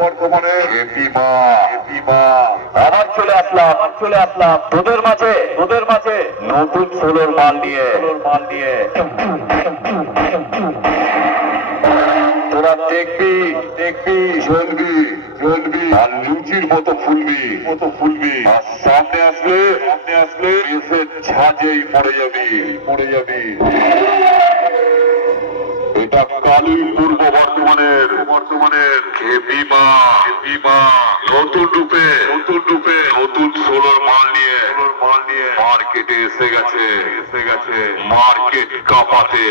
বর্তমানের আবার চলে আসলাম তোদের মাঝে নতুন সোলোর মাল নিয়ে তোরা দেখবি জ্বলবি আর লুচির মতো ফুলবি আর সামনে আসলে এসে ঝাঁঝেই পড়ে যাবি এটা কালী পূর্ব বর্তমানের খেপিমা নতুন রূপে নতুন সোলার মাল নিয়ে মার্কেটে এসে গেছে মার্কেট কাঁপাতে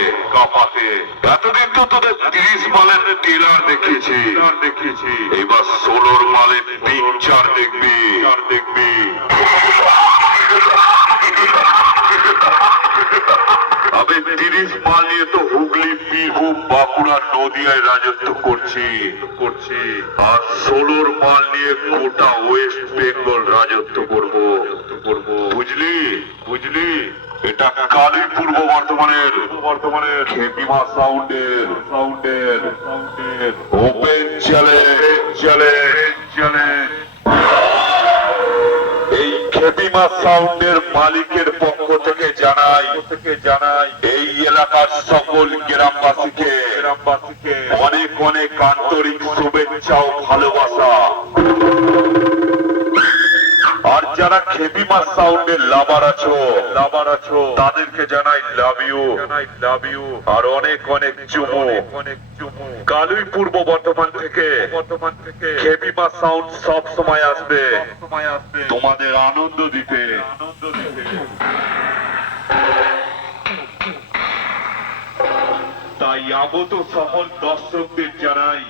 এতদিন তো তোদের 30 মালের টেলার দেখিয়েছি এবার সোলার মালের পিকচার দেখবি আমি 30 মাল নিয়ে তো হুগলি বীরভূম বাঁকুড়া নদিয়ায় রাজত্ব করছি আর সোলোর মাল নিয়ে গোটা ওয়েস্ট বেঙ্গল রাজত্ব করব বুঝলি এটা কালী পূর্ব বর্তমানের খেপিমা সাউন্ডের ওপেন চ্যালেঞ্জ এই খেপিমা সাউন্ডের মালিকের পক্ষ থেকে জানাই এই এলাকার সকল গ্রামবাসীকে অনেক আন্তরিক শুভেচ্ছা ও ভালোবাসা। আর যারা খেপিমা সাউন্ডের লাভার আছো তাদেরকে জানাই লাভ ইউ আর অনেক চুমু। কালী পূর্ব বর্তমান থেকে খেপিমা সাউন্ড সব সময় আসবে তোমাদের আনন্দ দিতে। তাই আগত সকল দর্শকদের জানাই